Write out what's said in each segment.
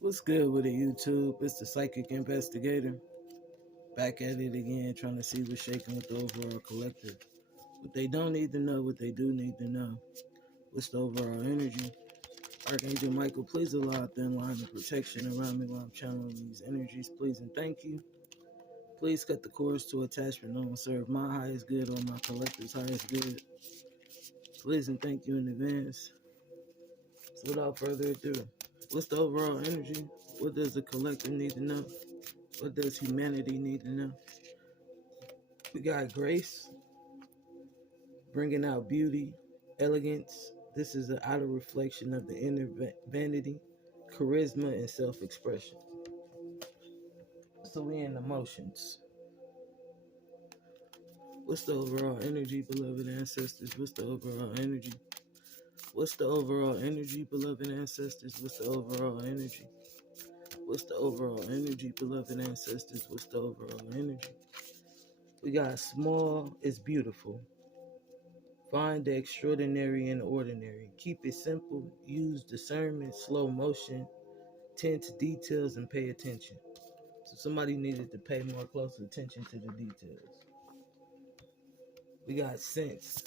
What's good with it, YouTube? It's the Psychic Investigator. Back at it again, trying to see what's shaking with the overall collective. What they don't need to know, what they do need to know. What's the overall energy? Archangel Michael, please allow a thin line of protection around me while I'm channeling these energies. Please and thank you. Please cut the cords to attachment no one serve my highest good or my collective's highest good. Please and thank you in advance. So without further ado, what's the overall energy? What does the collective need to know? What does humanity need to know? We got grace, bringing out beauty, elegance. This is an outer reflection of the inner vanity, charisma, and self-expression. So we in emotions. What's the overall energy, beloved ancestors? What's the overall energy? What's the overall energy, beloved ancestors? What's the overall energy? What's the overall energy, beloved ancestors? What's the overall energy? We got small is beautiful. Find the extraordinary in the ordinary. Keep it simple. Use discernment, slow motion, tend to details, and pay attention. So somebody needed to pay more close attention to the details. We got sense.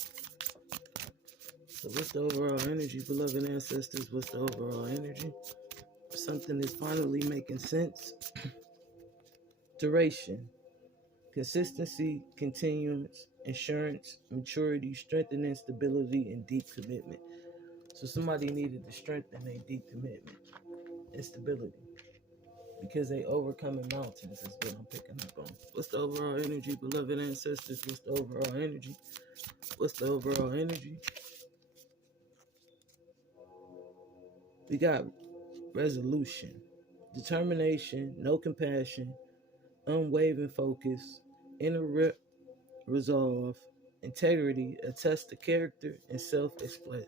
So what's the overall energy, beloved ancestors? What's the overall energy? Something is finally making sense. Duration. Consistency, continuance, insurance, maturity, strengthening, stability, and deep commitment. So somebody needed to strengthen their deep commitment and stability because they overcoming mountains is what I'm picking up on. What's the overall energy, beloved ancestors? What's the overall energy? What's the overall energy? We got resolution, determination, no compassion, unwavering focus, inner resolve, integrity, attest to character, and self-expression.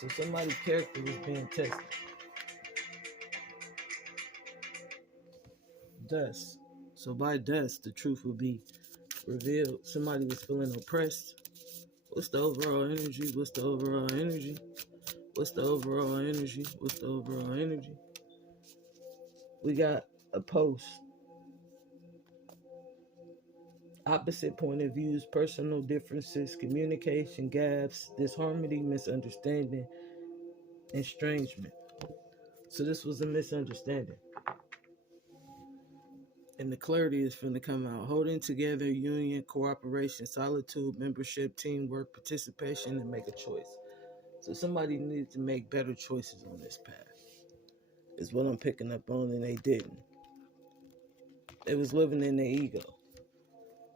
So somebody's character is being tested. Dust. So by dust, the truth will be revealed. Somebody was feeling oppressed. What's the overall energy? What's the overall energy? What's the overall energy? What's the overall energy? We got a post. Opposite point of views, personal differences, communication gaps, disharmony, misunderstanding, estrangement. So this was a misunderstanding. And the clarity is finna come out. Holding together, union, cooperation, solitude, membership, teamwork, participation, and make a choice. So somebody needed to make better choices on this path. Is what I'm picking up on, and they didn't. They was living in their ego.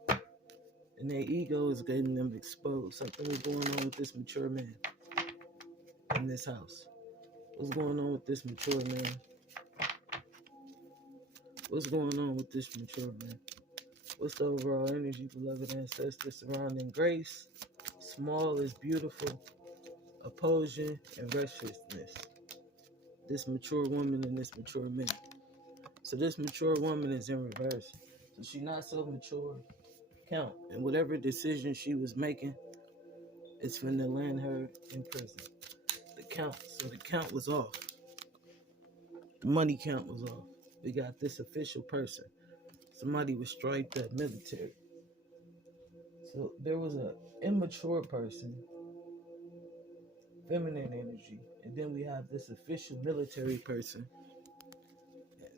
And their ego is getting them exposed. Something was going on with this mature man in this house. What's going on with this mature man? What's going on with this mature man? What's the overall energy, beloved ancestors, surrounding grace? Small is beautiful, opposition, and restlessness. This mature woman and this mature man. So this mature woman is in reverse. So she's not so mature. Count. And whatever decision she was making, it's finna land her in prison. The count. So the count was off. The money count was off. We got this official person. Somebody was striped at military. So there was an immature person, feminine energy, and then we have this official military person.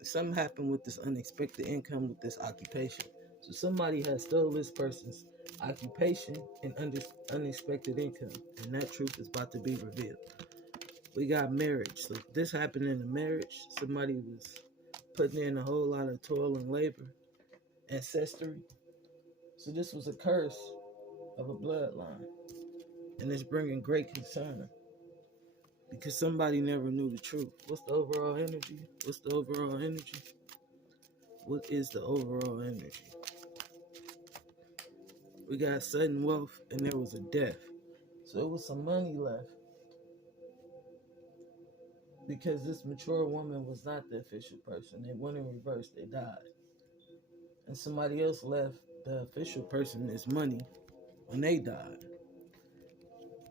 Something happened with this unexpected income with this occupation. So somebody has stole this person's occupation and unexpected income, and that truth is about to be revealed. We got marriage. So this happened in a marriage. Somebody was putting in a whole lot of toil and labor, ancestry. So this was a curse of a bloodline, and it's bringing great concern because somebody never knew the truth. What's the overall energy? What's the overall energy? What is the overall energy? We got sudden wealth, and there was a death. So it was some money left because this mature woman was not the official person. They went in reverse. They died. And somebody else left the official person this money when they died.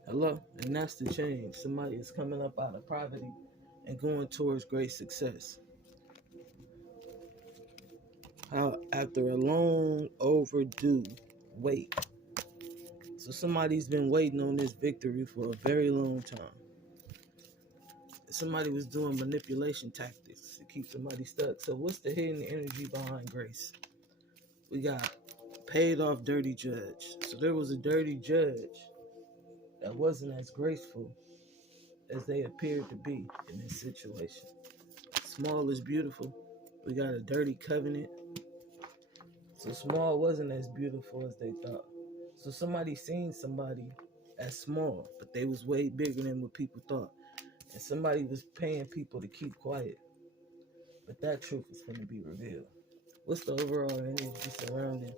Hello? And that's the change. Somebody is coming up out of poverty and going towards great success. How after a long overdue wait. So somebody's been waiting on this victory for a very long time. Somebody was doing manipulation tactics to keep somebody stuck. So what's the hidden energy behind grace? We got paid off dirty judge. So there was a dirty judge that wasn't as graceful as they appeared to be in this situation. Small is beautiful. We got a dirty covenant. So small wasn't as beautiful as they thought. So somebody seen somebody as small, but they was way bigger than what people thought. And somebody was paying people to keep quiet. But that truth is going to be revealed. What's the overall energy surrounding?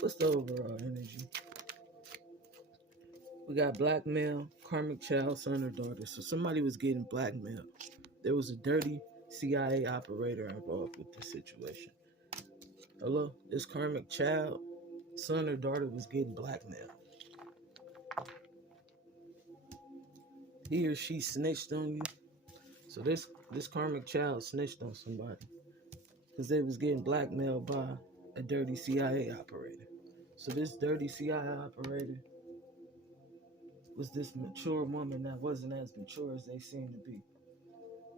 What's the overall energy? We got blackmail, karmic child, son or daughter. So somebody was getting blackmailed. There was a dirty CIA operator involved with this situation. Hello? This karmic child, son or daughter was getting blackmailed. He or she snitched on you. So this karmic child snitched on somebody because they was getting blackmailed by a dirty CIA operator. So this dirty CIA operator was this mature woman that wasn't as mature as they seemed to be.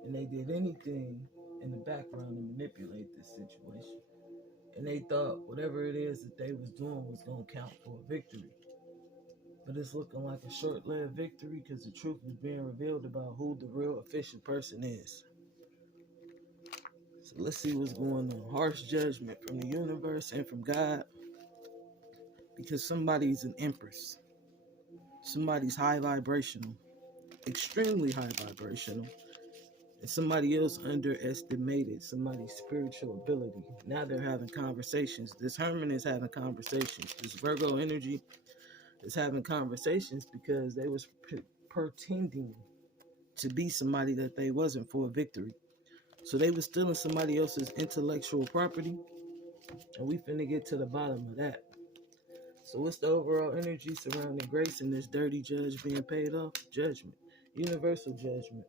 And they did anything in the background to manipulate this situation. And they thought whatever it is that they was doing was going to count for a victory. But it's looking like a short-lived victory because the truth is being revealed about who the real official person is. So let's see what's going on. Harsh judgment from the universe and from God. Because somebody's an empress. Somebody's high vibrational. Extremely high vibrational. And somebody else underestimated somebody's spiritual ability. Now they're having conversations. This Herman is having conversations. This Virgo energy is having conversations because they was pretending to be somebody that they wasn't for a victory. So they was stealing somebody else's intellectual property, and we finna get to the bottom of that. So what's the overall energy surrounding grace and this dirty judge being paid off? Judgment. Universal judgment.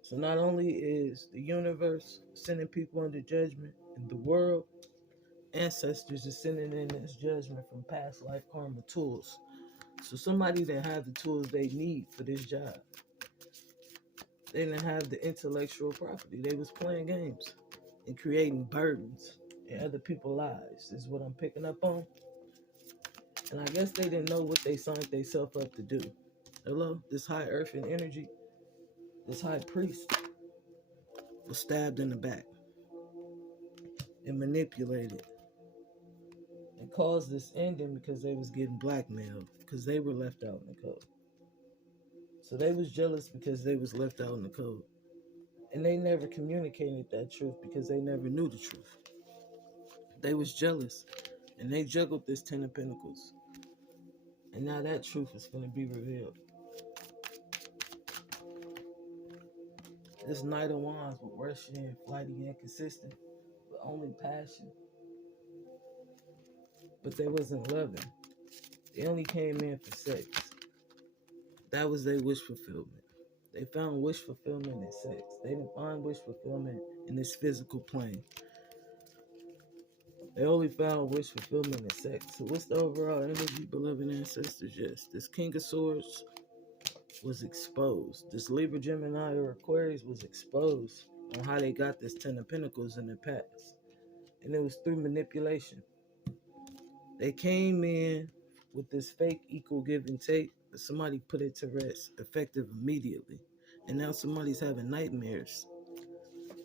So not only is the universe sending people under judgment, in the world, ancestors are sending in this judgment from past life karma tools. So somebody that have the tools they need for this job. They didn't have the intellectual property. They was playing games and creating burdens in other people's lives. This is what I'm picking up on. And I guess they didn't know what they signed themselves up to do. Hello? This high earthen energy, this high priest was stabbed in the back and manipulated and caused this ending because they was getting blackmailed because they were left out in the cold. So they was jealous because they was left out in the cold. And they never communicated that truth because they never knew the truth. They was jealous and they juggled this 10 of Pentacles. And now that truth is going to be revealed. This Knight of Wands was rushing and flighty, inconsistent, but only passion. But they wasn't loving. They only came in for sex. That was their wish fulfillment. They found wish fulfillment in sex. They didn't find wish fulfillment in this physical plane. They only found wish fulfillment in sex. So what's the overall energy, beloved ancestors? Yes, this King of Swords was exposed. This Libra, Gemini, or Aquarius was exposed on how they got this 10 of Pentacles in the past. And it was through manipulation. They came in with this fake equal give and take, but somebody put it to rest, effective immediately. And now somebody's having nightmares.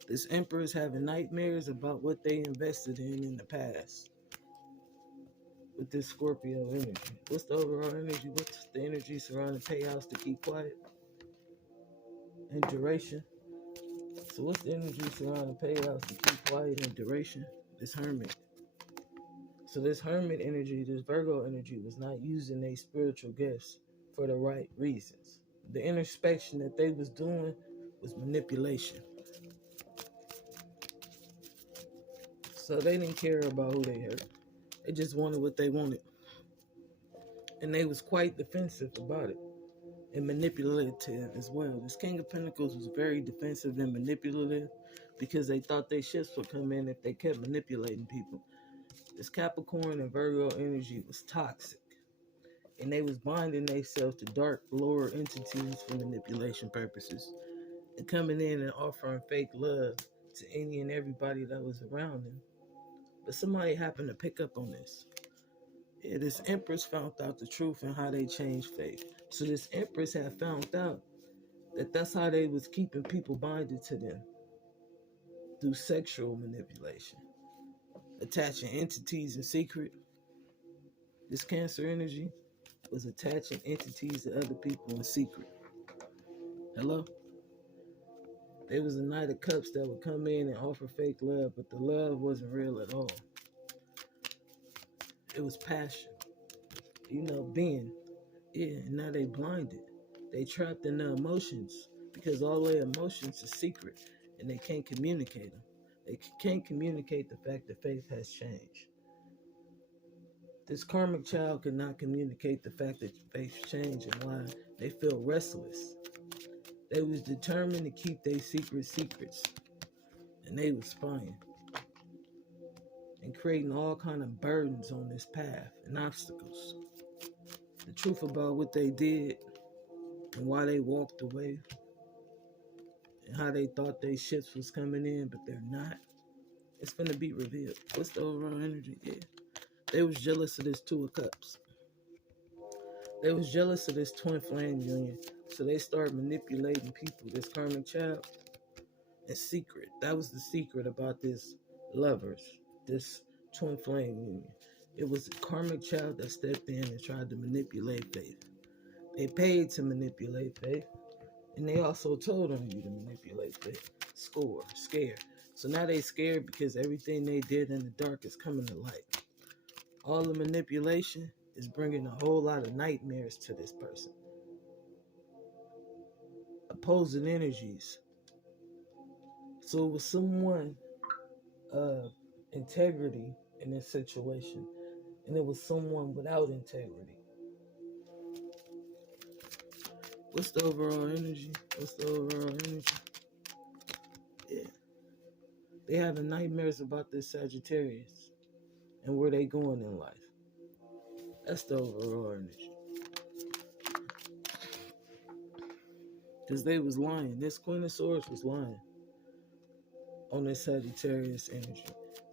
This Emperor is having nightmares about what they invested in the past. With this Scorpio energy. What's the overall energy? What's the energy surrounding payouts to keep quiet? And duration. So what's the energy surrounding payouts to keep quiet and duration? This Hermit. So this Hermit energy, this Virgo energy was not using their spiritual gifts for the right reasons. The introspection that they was doing was manipulation. So they didn't care about who they hurt. They just wanted what they wanted. And they was quite defensive about it. and manipulative as well. This King of Pentacles was very defensive and manipulative because they thought their ships would come in if they kept manipulating people. This Capricorn and Virgo energy was toxic, and they was binding themselves to dark lower entities for manipulation purposes, and coming in and offering fake love to any and everybody that was around them. But somebody happened to pick up on this. Yeah, this Empress found out the truth and how they changed faith. So this Empress had found out that that's how they was keeping people binded to them, through sexual manipulation, attaching entities in secret. This Cancer energy was attaching entities to other people in secret. Hello? There was a Knight of Cups that would come in and offer fake love, but the love wasn't real at all. It was passion. Being. Yeah, and now they blinded. They trapped in their emotions because all their emotions are secret and they can't communicate them. They can't communicate the fact that faith has changed. This karmic child could not communicate the fact that faith changed and why they feel restless. They was determined to keep their secrets, and they was spying and creating all kind of burdens on this path and obstacles. The truth about what they did and why they walked away and how they thought their ships was coming in, but they're not. It's gonna be revealed. What's the overall energy? Yeah. They was jealous of this Two of Cups. They was jealous of this twin flame union. So they started manipulating people, this karmic child, in secret. That was the secret about this lovers, this twin flame union. It was a karmic child that stepped in and tried to manipulate faith. They paid to manipulate faith, and they also told on you to manipulate faith. Scared. So now they scared because everything they did in the dark is coming to light. All the manipulation is bringing a whole lot of nightmares to this person. Opposing energies. So it was someone of integrity in this situation, and it was someone without integrity. What's the overall energy? Yeah. They having nightmares about this Sagittarius and where they going in life. That's the overall energy. Because they was lying. This Queen of Swords was lying on this Sagittarius energy.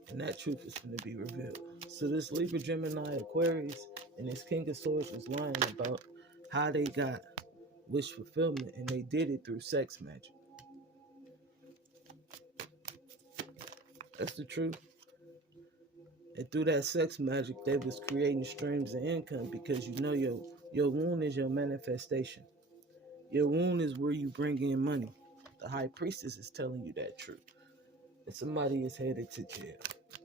And that truth is going to be revealed. So this Libra, Gemini, Aquarius, and this King of Swords was lying about how they got wish fulfillment, and they did it through sex magic. That's the truth. And through that sex magic, they was creating streams of income because your womb is your manifestation. Your womb is where you bring in money. The High Priestess is telling you that truth. And somebody is headed to jail.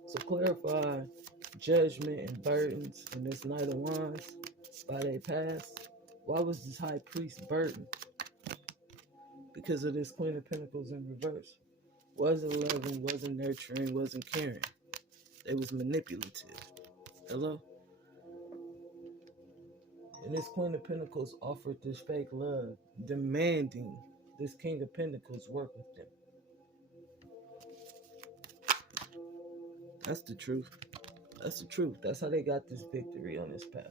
So clarify judgment and burdens in this Knight of Wands by their past. Why was this High Priest burdened? Because of this Queen of Pentacles in reverse. Wasn't loving, wasn't nurturing, wasn't caring. They was manipulative. Hello? And this Queen of Pentacles offered this fake love, demanding this King of Pentacles work with them. That's the truth. That's the truth. That's how they got this victory on this pathway.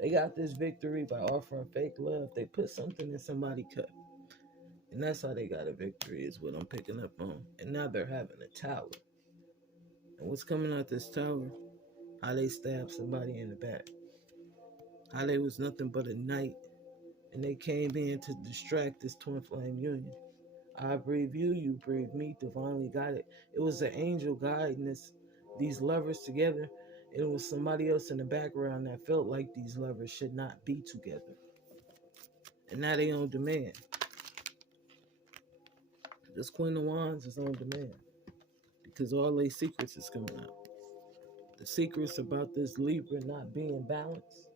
They got this victory by offering fake love. They put something in somebody's cup. And that's how they got a victory, is what I'm picking up on. And now they're having a tower. And what's coming out this tower? How they stabbed somebody in the back. How they was nothing but a knight. And they came in to distract this twin flame union. I breathe you, you breathe me, divinely guided. It was an angel guiding these lovers together. And it was somebody else in the background that felt like these lovers should not be together. And now they on demand. This Queen of Wands is on demand. Because all their secrets is coming out. The secrets about this Libra not being balanced.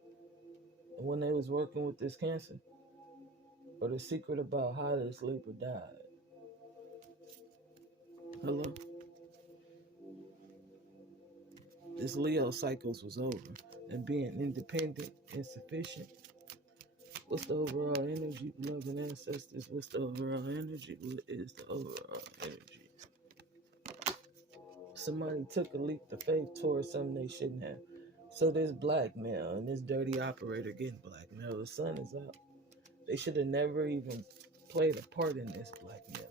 And when they was working with this Cancer. Or the secret about how this Libra died. Hello? This Leo cycles was over. And being independent, insufficient, What's the overall energy, beloved ancestors? What's the overall energy? What is the overall energy? Somebody took a leap of faith towards something they shouldn't have. So this blackmail and this dirty operator getting blackmailed. The sun is out. They should have never even played a part in this blackmail.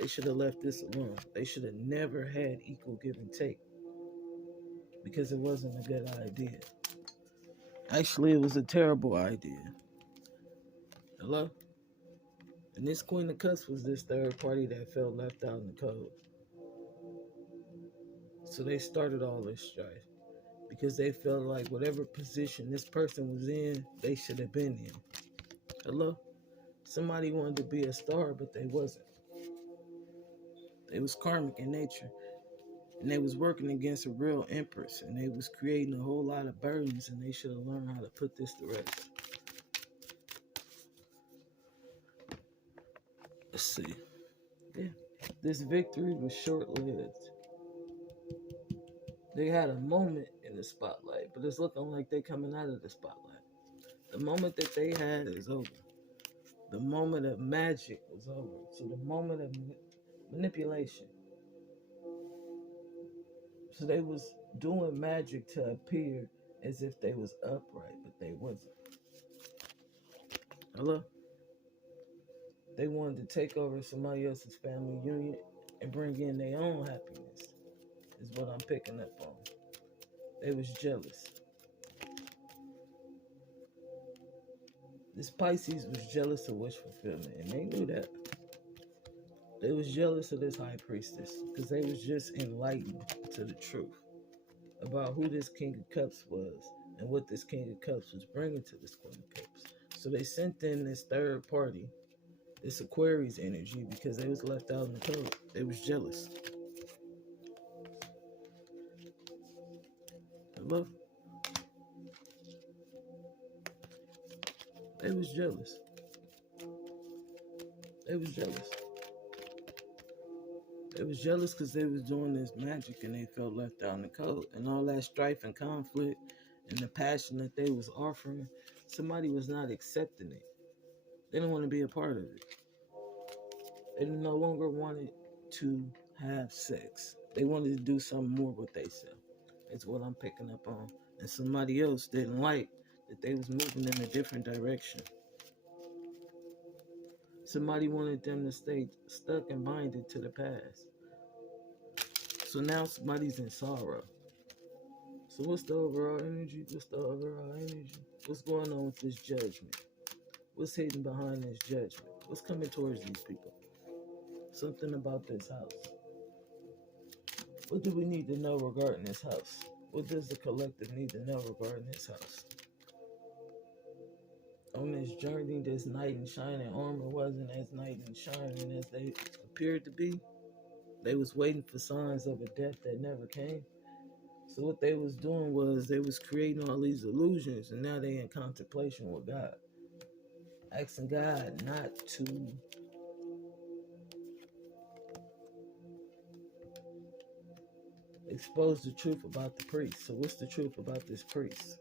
They should have left this alone. They should have never had equal give and take because it wasn't a good idea. Actually, it was a terrible idea. Hello? And this Queen of Cups was this third party that felt left out in the cold. So they started all this strife because they felt like whatever position this person was in, they should have been in. Hello? Somebody wanted to be a star, but they wasn't. They was karmic in nature. And they was working against a real empress. And they was creating a whole lot of burdens. And they should have learned how to put this to rest. Let's see. Yeah. This victory was short-lived. They had a moment in the spotlight. But it's looking like they coming out of the spotlight. The moment that they had is over. The moment of magic was over. So the moment of manipulation. So they was doing magic to appear as if they was upright, but they wasn't. Hello? They wanted to take over somebody else's family union and bring in their own happiness, is what I'm picking up on. They was jealous. This Pisces was jealous of wish fulfillment, and they knew that. They was jealous of this high priestess because they was just enlightened to the truth about who this King of Cups was and what this King of Cups was bringing to this Queen of Cups. So they sent in this third party, this Aquarius energy, because they was left out in the cold. They was jealous. Hello? They was jealous. They was jealous. They was jealous because they was doing this magic and they felt left out in the cold. And all that strife and conflict and the passion that they was offering, somebody was not accepting it. They didn't want to be a part of it. They no longer wanted to have sex. They wanted to do something more with themselves. That's what I'm picking up on. And somebody else didn't like that they was moving in a different direction. Somebody wanted them to stay stuck and binded to the past. So now somebody's in sorrow. So what's the overall energy? What's the overall energy? What's going on with this judgment? What's hidden behind this judgment? What's coming towards these people? Something about this house. What do we need to know regarding this house? What does the collective need to know regarding this house? On this journey, this knight in shining armor wasn't as knight in shining as they appeared to be. They was waiting for signs of a death that never came. So what they was doing was they was creating all these illusions, and now they in contemplation with God. Asking God not to expose the truth about the priest. So what's the truth about this priest?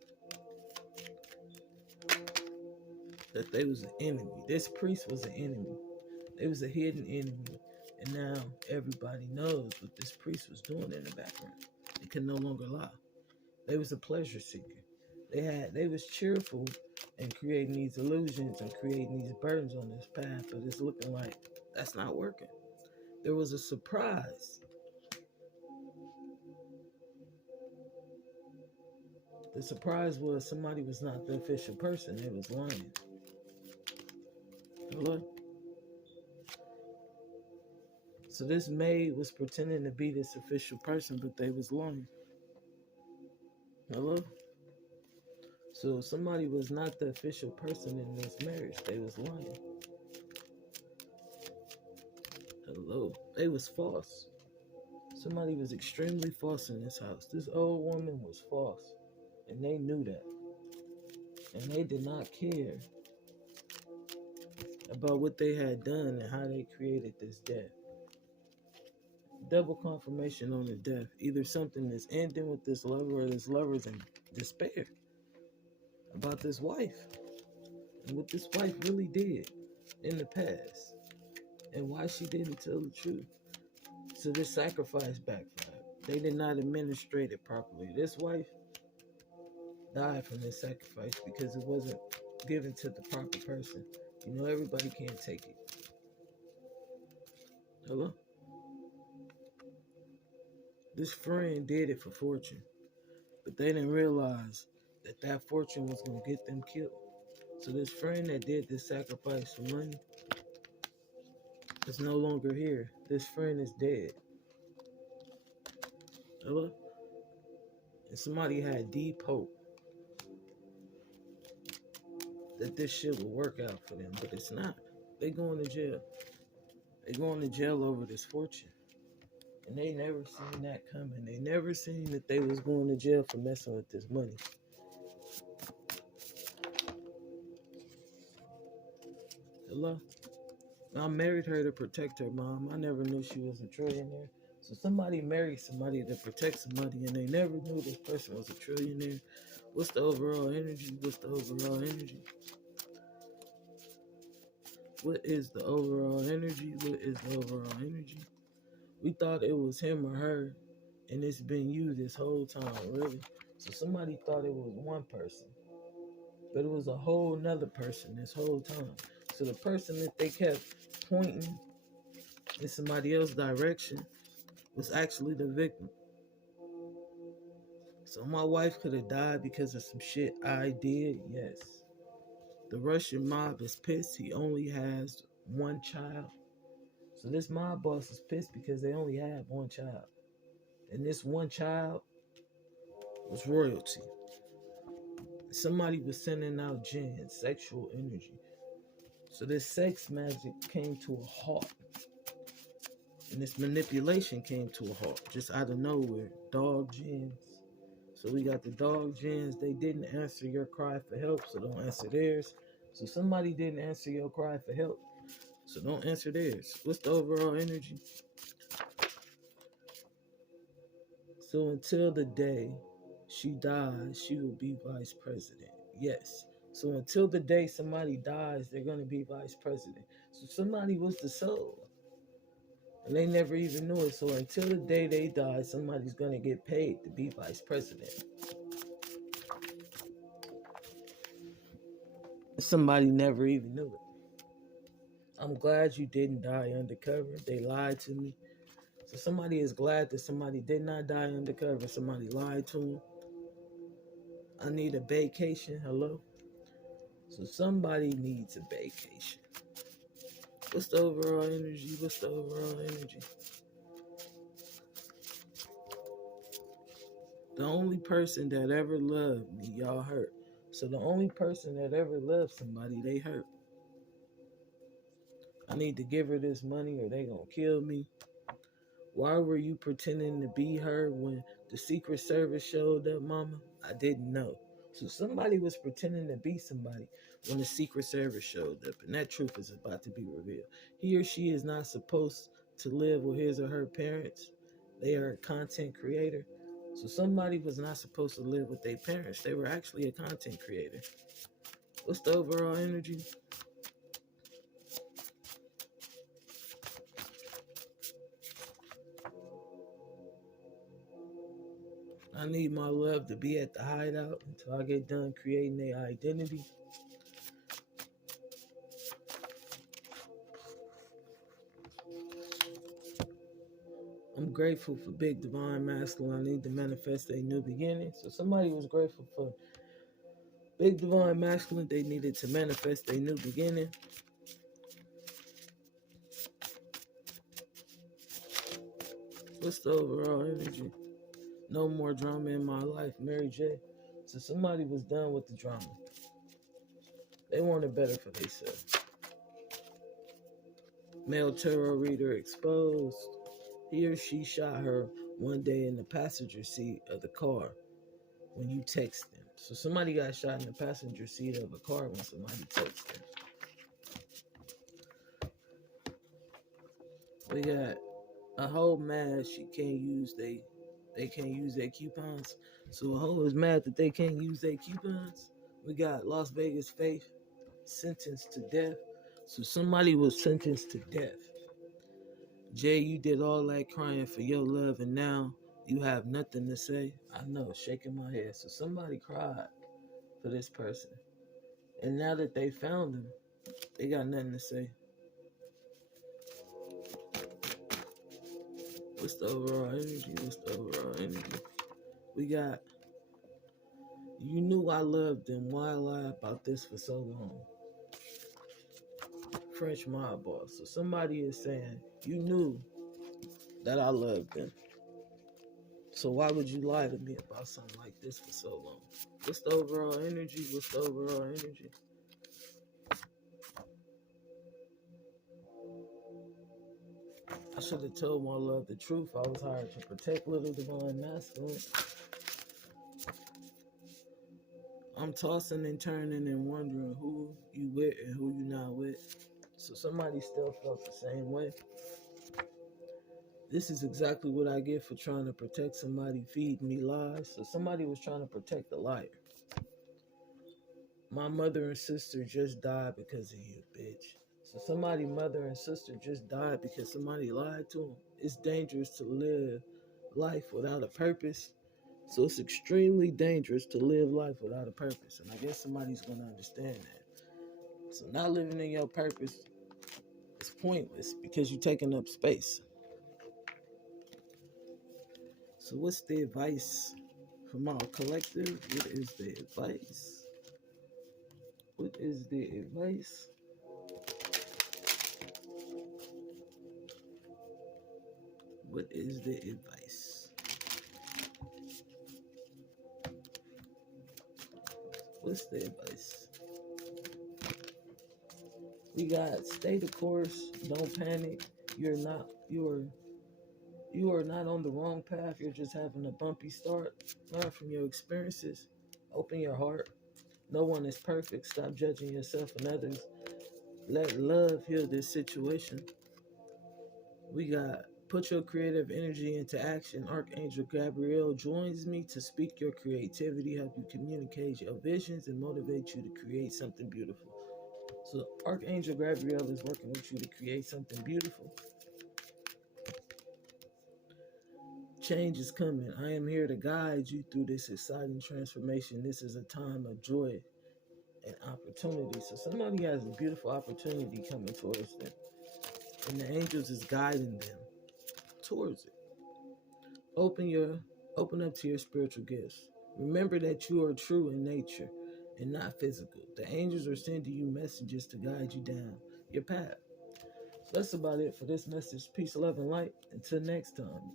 That they was an enemy. This priest was an enemy. They was a hidden enemy. And now everybody knows what this priest was doing in the background. They could no longer lie. They was a pleasure seeker. They was cheerful and creating these illusions and creating these burdens on this path, but it's looking like that's not working. There was a surprise. The surprise was somebody was not the official person. They was lying. Hello? So this maid was pretending to be this official person, but they was lying. Hello? So somebody was not the official person in this marriage. They was lying. Hello? They was false. Somebody was extremely false in this house. This old woman was false. And they knew that. And they did not care about what they had done and how they created this death. Double confirmation on the death. Either something is ending with this lover or this lover's in despair about this wife. and what this wife really did in the past, and why she didn't tell the truth. So this sacrifice backfired. They did not administrate it properly. This wife died from this sacrifice because it wasn't given to the proper person. You know, everybody can't take it. Hello? This friend did it for fortune, but they didn't realize that that fortune was going to get them killed. So this friend that did this sacrifice for money is no longer here. This friend is dead. Hello? And somebody had deep hope that this shit will work out for them, but it's not. They going to jail. They going to jail over this fortune. And they never seen that coming. They never seen that they was going to jail for messing with this money. Hello? I married her to protect her mom. I never knew she was a trillionaire. So somebody married somebody to protect somebody and they never knew this person was a trillionaire. What's the overall energy? What's the overall energy? What is the overall energy? What is the overall energy? We thought it was him or her, and it's been you this whole time, really. So somebody thought it was one person, but it was a whole nother person this whole time. So the person that they kept pointing in somebody else's direction was actually the victim. So my wife could have died because of some shit I did, yes. The Russian mob is pissed. He only has one child. So this mob boss is pissed because they only have one child. And this one child was royalty. Somebody was sending out jinn, sexual energy. So this sex magic came to a halt. And this manipulation came to a halt, just out of nowhere. Dog jinns. So we got the dog jinns. They didn't answer your cry for help, so don't answer theirs. So somebody didn't answer your cry for help, so don't answer theirs. What's the overall energy? So until the day she dies, she will be vice president. Yes. So until the day somebody dies, they're going to be vice president. So somebody was the soul. And they never even knew it. So until the day they die, somebody's going to get paid to be vice president. Somebody never even knew it. I'm glad you didn't die undercover. They lied to me. So somebody is glad that somebody did not die undercover. Somebody lied to him. I need a vacation. Hello? So somebody needs a vacation. What's the overall energy? What's the overall energy? The only person that ever loved me, y'all hurt. So the only person that ever loved somebody, they hurt. I need to give her this money or they gonna kill me. Why were you pretending to be her when the Secret Service showed up, mama? I didn't know. So somebody was pretending to be somebody when the Secret Service showed up, and that truth is about to be revealed. He or she is not supposed to live with his or her parents. They are a content creator. So somebody was not supposed to live with their parents. They were actually a content creator. What's the overall energy? I need my love to be at the hideout until I get done creating their identity. I'm grateful for Big Divine Masculine. I need to manifest a new beginning. So somebody was grateful for Big Divine Masculine. They needed to manifest a new beginning. What's the overall energy? No more drama in my life. Mary J. So somebody was done with the drama. They wanted better for themselves. Male tarot reader exposed. He or she shot her one day in the passenger seat of the car when you text them. So somebody got shot in the passenger seat of a car when somebody texts them. We got a hoe mad she can't use they can't use their coupons. So a hoe is mad that they can't use their coupons. We got Las Vegas Faith. sentenced to death. So somebody was sentenced to death. Jay, you did all that crying for your love, and now you have nothing to say. I know, shaking my head. So somebody cried for this person. And now that they found him, they got nothing to say. What's the overall energy? What's the overall energy? We got, you knew I loved them. Why lie about this for so long? French mob boss. So somebody is saying, you knew that I loved them. So why would you lie to me about something like this for so long? What's the overall energy? What's the overall energy? I should have told my love the truth. I was hired to protect little divine masculine. I'm tossing and turning and wondering who you with and who you not with. So somebody still felt the same way. This is exactly what I get for trying to protect somebody feeding me lies. So somebody was trying to protect the liar. My mother and sister just died because of you, bitch. So somebody's mother and sister just died because somebody lied to them. It's dangerous to live life without a purpose. So it's extremely dangerous to live life without a purpose. And I guess somebody's going to understand that. So not living in your purpose is pointless because you're taking up space. So what's the advice from our collective? What is the advice? What is the advice? What is the advice? What's the advice? We got stay the course, don't panic. You are not on the wrong path. You're just having a bumpy start. Learn from your experiences. Open your heart. No one is perfect. Stop judging yourself and others. Let love heal this situation. We got put your creative energy into action. Archangel Gabriel joins me to speak your creativity, help you communicate your visions, and motivate you to create something beautiful. So Archangel Gabriel is working with you to create something beautiful. Change is coming. I am here to guide you through this exciting transformation. This is a time of joy and opportunity. So somebody has a beautiful opportunity coming towards them. And the angels is guiding them towards it. Open up to your spiritual gifts. Remember that you are true in nature and not physical. The angels are sending you messages to guide you down your path. So that's about it for this message. Peace, love, and light. Until next time,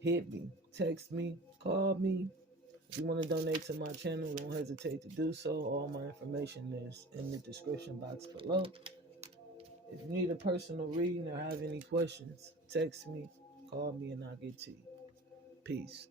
hit me, text me, call me. If you want to donate to my channel, don't hesitate to do so. All my information is in the description box below. If you need a personal reading or have any questions, text me, call me, and I'll get to you. Peace.